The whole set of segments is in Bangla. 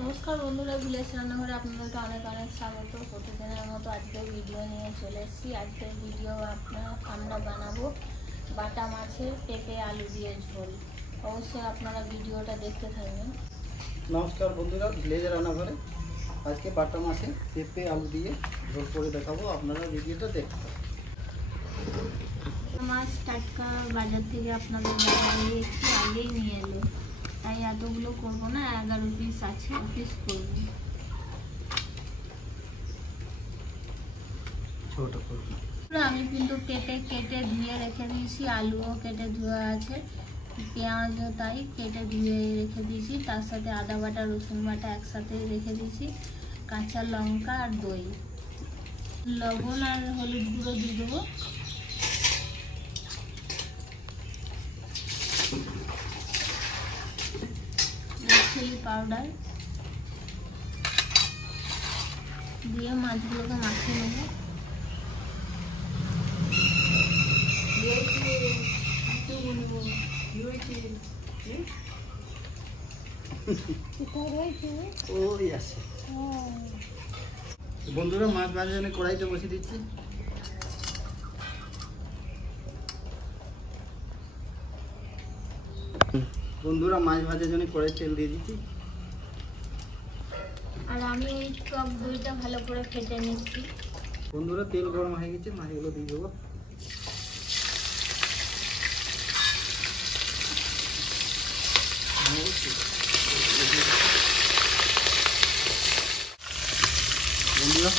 নমস্কার বন্ধুরা, ভিলেজ রান্নাঘরে আপনাদেরকে অনেক অনেক স্বাগত। প্রতিদিনের মতো আজকে ভিডিও নিয়ে চলে এসেছি। আজকের ভিডিও আমরা বানাবো বাটা মাছের পেঁপে আলু দিয়ে ঝোল। অবশ্যই আপনারা ভিডিওটা দেখতে থাকবেন। নমস্কার বন্ধুরা, ভিলেজ রান্নাঘরে আজকে বাটা মাছে পেঁপে আলু দিয়ে ঝোল করে দেখাবো। আপনারা ভিডিওটা দেখতে মাছ টাটকা বাজার থেকে আপনাদের বাড়ি একটু আগেই নিয়ে এলো, তাই এতগুলো করবো না, 11 পিস আছে, পিস করবো। ছোট করবো। আমি কিন্তু কেটে ধুয়ে রেখে দিয়েছি, আলুও কেটে ধোয়া আছে, পেঁয়াজও তাই কেটে ধুয়ে রেখে দিয়েছি। তার সাথে আদা বাটা রসুন বাটা একসাথে রেখে দিয়েছি, কাঁচা লঙ্কা আর দই, লবণ আর হলুদ গুঁড়ো দিয়ে দেবো। চিলি পাউডার দিয়ে মাছগুলোকে মাখিয়ে নেব। বন্ধুরা, মাছ ভাজার জন্য কড়াইতে বসে দিচ্ছি। বন্ধুরা, মাছ ভাজার জন্য কড়াই তেল দিয়ে দিচ্ছি। আর আমি এই টক দইটা ভালো করে ফেটে নিচ্ছি। বন্ধুরা, তেল গরম হয়ে গেছে, মাছগুলো দিয়ে দেবো। বন্ধুরা,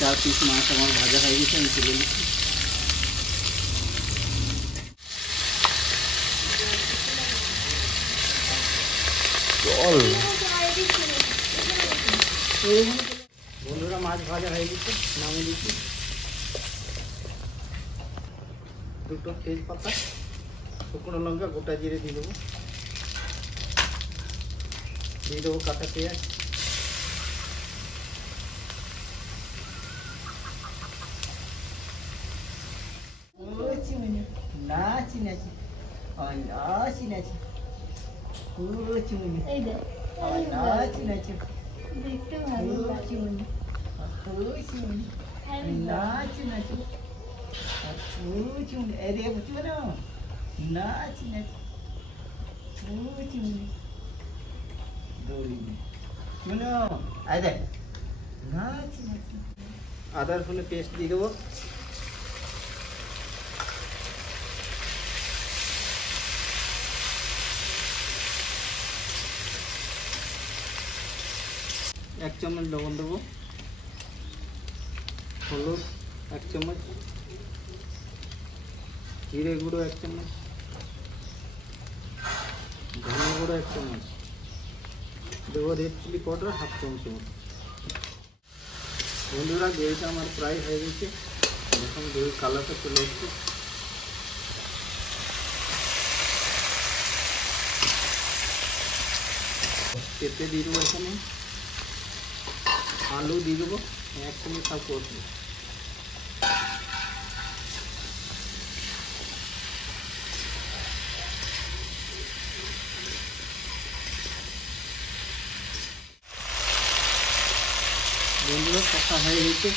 4 পিস মাছ আমার ভাজা হয়ে গেছে, আমি তুলে নিচ্ছি। বন্ধুরা, মাছ ভাজা হয়ে গেছে, নামিয়ে দিচ্ছি। 2টো তেজপাতা, শুকনো লঙ্কা, গোটা জিরে দিয়ে দেবো। দিয়ে দেবো কাঁচা পেঁয়াজ, দেখতে ভালো লাগছে। আদা রসুনের পেস্ট দিয়ে দেবো। এক চামচ লবণ দেবো, হলুদ 1 চামচ, জিরে গুঁড়ো 1 চামচ, ধনে গুঁড়ো 1 চামচ, দেবো রেড চিলি পাউডার 1/2 চামচ মতো। বন্ধুরা, দইটা আমার প্রায় হয়ে গেছে, এখন দই কালারটা চলে এসছে। পেঁপে দিয়ে দেবো, এখানে আলু দিয়ে দেবো, একসঙ্গে সব করবো। বন্ধুরা, কষা হয়ে গেছে,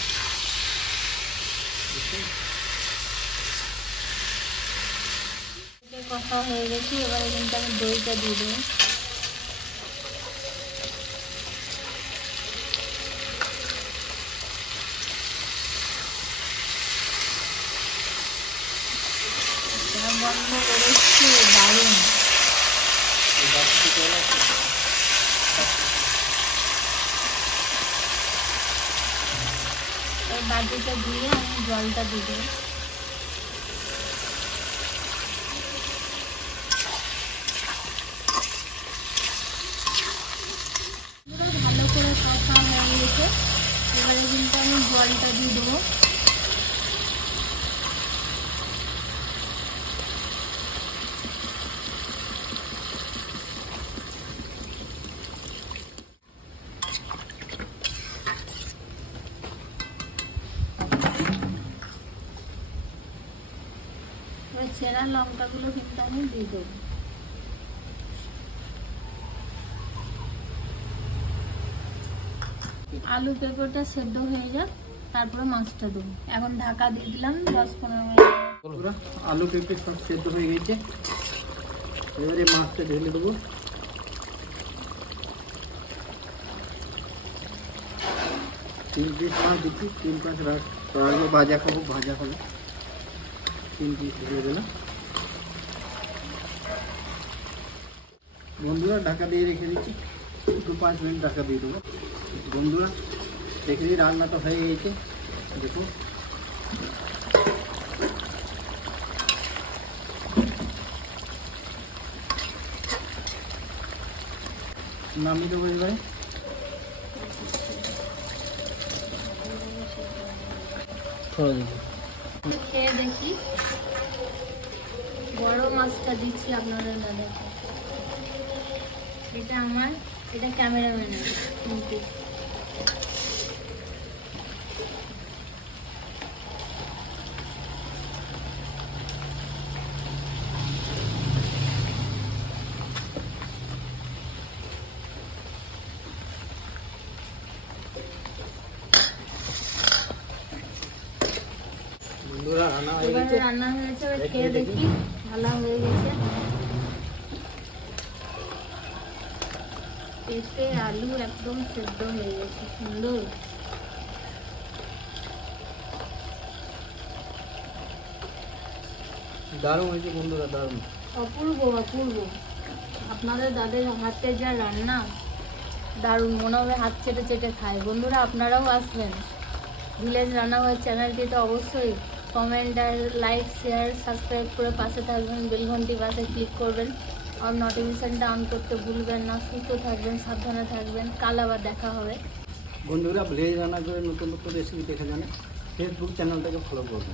কষা হয়ে গেছে। এবারে কিন্তু আমি দইটা দিয়ে দেবো। বন্ধ করেছি, দারুণ। এই বাটিটা দিয়ে আমি জলটা দিয়ে দেবো। ভালো করে কষা হয়ে গেছে, এবারে কিন্তু আমি জলটা দিয়ে দেবো। চেরা লঙ্কাগুলো কিন্তু আমি দিয়ে দেবো। আলু পেঁপেটা সেদ্ধ হয়ে যাক, তারপরে মাছটা দেবো। এখন ঢাকা দিয়ে দিলাম 10-15 মিনিট। বন্ধুরা আলু পেঁপে সব সেদ্ধ হয়ে গেছে, এবারে মাছটা ঢেলে দেবো। তিন পিস মাছ দিচ্ছি, 3 পিস রাখবো, ভাজা খাবো, ভাজা খাবো। 3 পিস দিয়ে দিলাম। বন্ধুরা ঢাকা দিয়ে রেখে দিচ্ছি, 2-5 মিনিট ঢাকা দিয়ে দেবো। বন্ধুরা দেখে দিই রান্নাটা হয়ে গেছে, দেখো। নামিয়ে দেবো এবারে। খেয়ে দেখি, বড় মাছটা দিচ্ছি আপনাদের দাদাকে। এটা আমার, এটা ক্যামেরাম্যানের। বন্ধুরা রান্না হয়ে এবারে গেছে, রান্না হয়েছে, এবার খেয়ে দেখি ভালো হয়ে গেছে। পেঁপে আলু একদম সেদ্ধ হয়ে গেছে, সুন্দর। দারুণ হয়েছে বন্ধুরা, দারুণ। অপূর্ব অপূর্ব। আপনাদের দাদের হাতে যা রান্না, দারুণ, মনে হবে হাত চেটে চেটে খায়। বন্ধুরা আপনারাও আসবেন ভিলেজ রান্নাঘর চ্যানেলটিতে, অবশ্যই কমেন্ট আর লাইক শেয়ার সাবস্ক্রাইব করে পাশে থাকবেন, বেল ঘন্টি পাশে ক্লিক করবেন আর নোটিফিকেশনটা অন করতে ভুলবেন না। সুস্থ থাকবেন, সাবধানে থাকবেন, কাল আবার দেখা হবে। বন্ধুরা ভিলেজ রান্না করে নতুন নতুন রেসিপি দেখে জানে, ফেসবুক চ্যানেলটাকে ফলো করবেন।